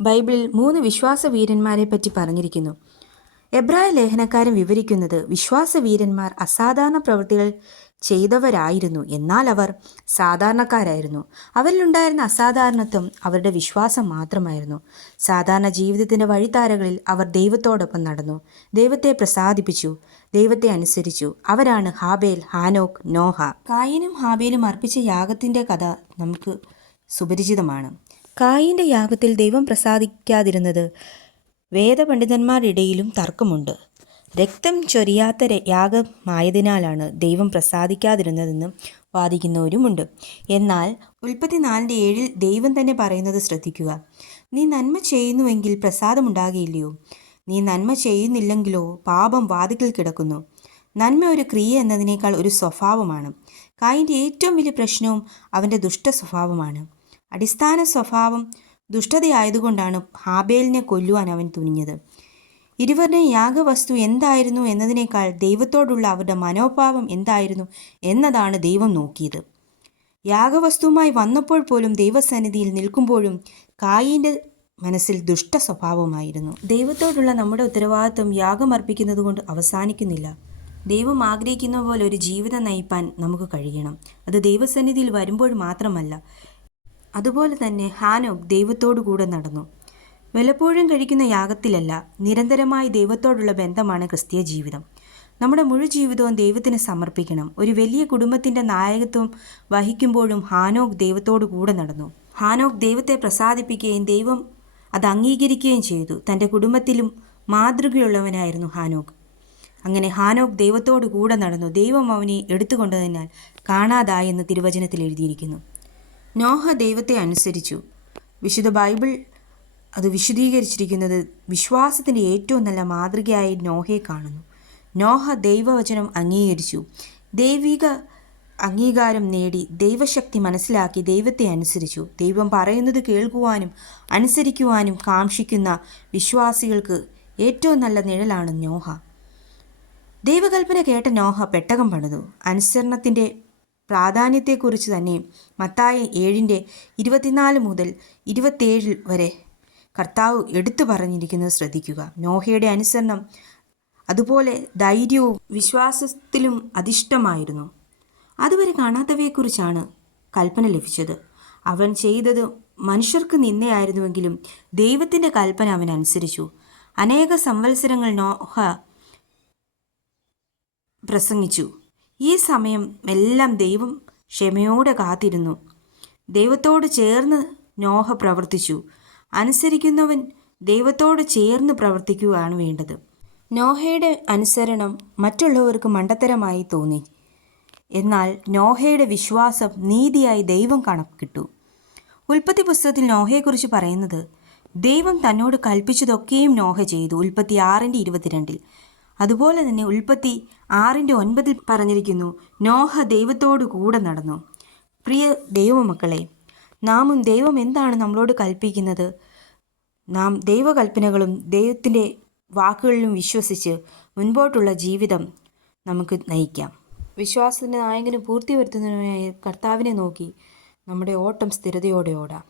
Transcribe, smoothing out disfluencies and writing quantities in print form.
ബൈബിളിൽ 3 വിശ്വാസവീരന്മാരെ പറ്റി പറഞ്ഞിരിക്കുന്നു. എബ്രായ ലേഖനക്കാരൻ വിവരിക്കുന്നത് വിശ്വാസവീരന്മാർ അസാധാരണ പ്രവൃത്തികൾ ചെയ്തവരായിരുന്നു, എന്നാൽ അവർ സാധാരണക്കാരായിരുന്നു. അവരിലുണ്ടായിരുന്ന അസാധാരണത്വം അവരുടെ വിശ്വാസം മാത്രമായിരുന്നു. സാധാരണ ജീവിതത്തിൻ്റെ വഴിത്താരകളിൽ അവർ ദൈവത്തോടൊപ്പം നടന്നു, ദൈവത്തെ പ്രസാദിപ്പിച്ചു, ദൈവത്തെ അനുസരിച്ചു. അവരാണ് ഹാബേൽ, ഹാനോക്ക്, നോഹ. കായീനും ഹാബേലും അർപ്പിച്ച യാഗത്തിൻ്റെ കഥ നമുക്ക് സുപരിചിതമാണ്. കായീൻ്റെ യാഗത്തിൽ ദൈവം പ്രസാദിക്കാതിരുന്നത് വേദപണ്ഡിതന്മാരുടെ ഇടയിലും തർക്കമുണ്ട്. രക്തം ചൊരിയാത്ത യാഗമായതിനാലാണ് ദൈവം പ്രസാദിക്കാതിരുന്നതെന്ന് വാദിക്കുന്നവരുമുണ്ട്. എന്നാൽ ഉൽപ്പത്തി 4:7 ദൈവം തന്നെ പറയുന്നത് ശ്രദ്ധിക്കുക. നീ നന്മ ചെയ്യുന്നുവെങ്കിൽ പ്രസാദമുണ്ടാകുകയില്ലയോ? നീ നന്മ ചെയ്യുന്നില്ലെങ്കിലോ പാപം വാതിൽക്കൽ കിടക്കുന്നു. നന്മ ഒരു ക്രിയ എന്നതിനേക്കാൾ ഒരു സ്വഭാവമാണ്. കായീൻ്റെ ഏറ്റവും വലിയ പ്രശ്നവും അവൻ്റെ ദുഷ്ട സ്വഭാവമാണ്. അടിസ്ഥാന സ്വഭാവം ദുഷ്ടതയായതുകൊണ്ടാണ് ഹാബേലിനെ കൊല്ലുവാൻ അവൻ തുനിഞ്ഞത്. ഇരുവരുടെയും യാഗവസ്തു എന്തായിരുന്നു എന്നതിനേക്കാൾ ദൈവത്തോടുള്ള അവരുടെ മനോഭാവം എന്തായിരുന്നു എന്നതാണ് ദൈവം നോക്കിയത്. യാഗവസ്തുവുമായി വന്നപ്പോൾ പോലും ദൈവസന്നിധിയിൽ നിൽക്കുമ്പോഴും കായീൻ്റെ മനസ്സിൽ ദുഷ്ട സ്വഭാവമായിരുന്നു. ദൈവത്തോടുള്ള നമ്മുടെ ഉത്തരവാദിത്വം യാഗമർപ്പിക്കുന്നത് കൊണ്ട് അവസാനിക്കുന്നില്ല. ദൈവം ആഗ്രഹിക്കുന്ന പോലെ ഒരു ജീവിതം നയിപ്പാൻ നമുക്ക് കഴിയണം. അത് ദൈവസന്നിധിയിൽ വരുമ്പോൾ മാത്രമല്ല. അതുപോലെ തന്നെ ഹാനോക്ക് ദൈവത്തോടു കൂടെ നടന്നു. വല്ലപ്പോഴും കഴിക്കുന്ന യാഗത്തിലല്ല, നിരന്തരമായി ദൈവത്തോടുള്ള ബന്ധമാണ് ക്രിസ്തീയ ജീവിതം. നമ്മുടെ മുഴുവൻ ജീവിതവും ദൈവത്തിന് സമർപ്പിക്കണം. ഒരു വലിയ കുടുംബത്തിൻ്റെ നായകത്വം വഹിക്കുമ്പോഴും ഹാനോക്ക് ദൈവത്തോടു കൂടെ നടന്നു. ഹാനോക്ക് ദൈവത്തെ പ്രസാദിപ്പിക്കുകയും ദൈവം അത് അംഗീകരിക്കുകയും ചെയ്തു. തൻ്റെ കുടുംബത്തിലും മാതൃകയുള്ളവനായിരുന്നു ഹാനോക്ക്. അങ്ങനെ ഹാനോക്ക് ദൈവത്തോടു കൂടെ നടന്നു. ദൈവം അവനെ എടുത്തുകൊണ്ടതിനാൽ കാണാതായെന്ന് തിരുവചനത്തിൽ എഴുതിയിരിക്കുന്നു. നോഹ ദൈവത്തെ അനുസരിച്ചു. വിശുദ്ധ ബൈബിൾ അത് വിശദീകരിച്ചിരിക്കുന്നത് വിശ്വാസത്തിൻ്റെ ഏറ്റവും നല്ല മാതൃകയായി നോഹയെ കാണുന്നു. നോഹ ദൈവവചനം അംഗീകരിച്ചു. ദൈവിക അംഗീകാരം നേടി ദൈവശക്തി മനസ്സിലാക്കി ദൈവത്തെ അനുസരിച്ചു. ദൈവം പറയുന്നത് കേൾക്കുവാനും അനുസരിക്കുവാനും കാക്ഷിക്കുന്ന വിശ്വാസികൾക്ക് ഏറ്റവും നല്ല നിഴലാണ് നോഹ. ദൈവകൽപ്പന കേട്ട നോഹ പെട്ടകം പണിതു. അനുസരണത്തിൻ്റെ പ്രാധാന്യത്തെക്കുറിച്ച് തന്നെ മത്തായി 7:24 മുതൽ 27 വരെ കർത്താവ് എടുത്തു പറഞ്ഞിരിക്കുന്നത് ശ്രദ്ധിക്കുക. നോഹയുടെ അനുസരണം അതുപോലെ ധൈര്യവും വിശ്വാസത്തിലും അധിഷ്ഠമായിരുന്നു. അതുവരെ കാണാത്തവയെക്കുറിച്ചാണ് കൽപ്പന ലഭിച്ചത്. അവൻ ചെയ്തത് മനുഷ്യർക്ക് നിന്ദയായിരുന്നുവെങ്കിലും ദൈവത്തിൻ്റെ കൽപ്പന അവൻ അനുസരിച്ചു. അനേക സംവത്സരങ്ങൾ നോഹ പ്രസംഗിച്ചു. ഈ സമയം എല്ലാം ദൈവം ക്ഷമയോടെ കാത്തിരുന്നു. ദൈവത്തോട് ചേർന്ന് നോഹ പ്രവർത്തിച്ചു. അനുസരിക്കുന്നവൻ ദൈവത്തോട് ചേർന്ന് പ്രവർത്തിക്കുകയാണ് വേണ്ടത്. നോഹയുടെ അനുസരണം മറ്റുള്ളവർക്ക് മണ്ടത്തരമായി തോന്നി. എന്നാൽ നോഹയുടെ വിശ്വാസം നീതിയായി ദൈവം കണക്കിട്ടു. ഉൽപ്പത്തി പുസ്തകത്തിൽ നോഹയെക്കുറിച്ച് പറയുന്നത് ദൈവം തന്നോട് കൽപ്പിച്ചതൊക്കെയും നോഹ ചെയ്തു. ഉൽപ്പത്തി 6:22. അതുപോലെ തന്നെ ഉൽപ്പത്തി 6:9 പറഞ്ഞിരിക്കുന്നു, നോഹ ദൈവത്തോടു കൂടെ നടന്നു. പ്രിയ ദൈവമക്കളെ, നാമും ദൈവം എന്താണ് നമ്മളോട് കൽപ്പിക്കുന്നത്, നാം ദൈവകൽപ്പനകളും ദൈവത്തിൻ്റെ വാക്കുകളിലും വിശ്വസിച്ച് മുൻപോട്ടുള്ള ജീവിതം നമുക്ക് നയിക്കാം. വിശ്വാസത്തിൻ്റെ നായകനും പൂർത്തി വരുത്തുന്നതിനായി കർത്താവിനെ നോക്കി നമ്മുടെ ഓട്ടം സ്ഥിരതയോടെ ഓടാം.